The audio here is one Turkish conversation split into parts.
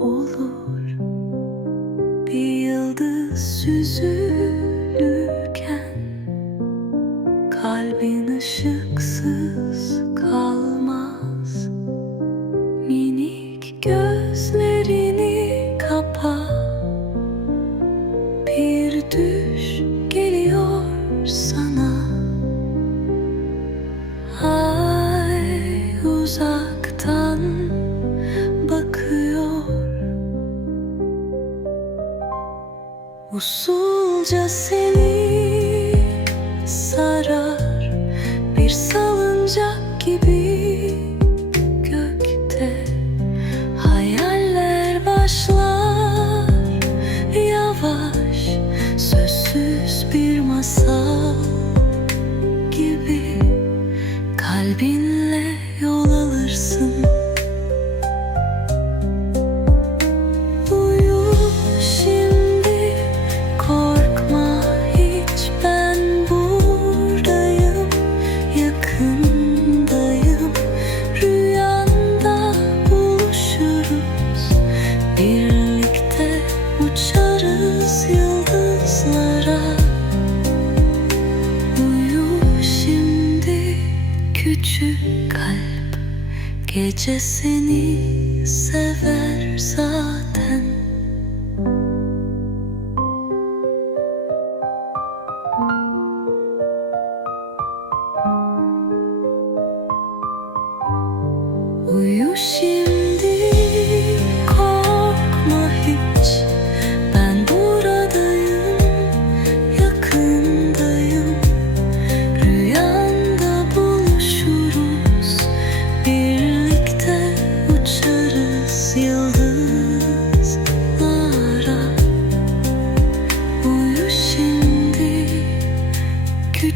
olur. Bir yıldız süzülür. Usulca seni sarar Bir salıncak gibi gökte. Hayaller başlar yavaş Sözsüz bir masal küçük kalp Gece seni sever zaten. Uyu şimdi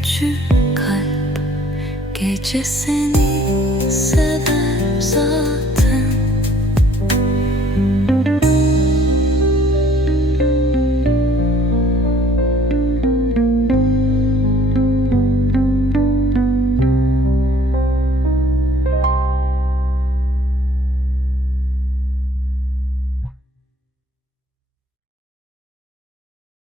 küçük kalp Gece seni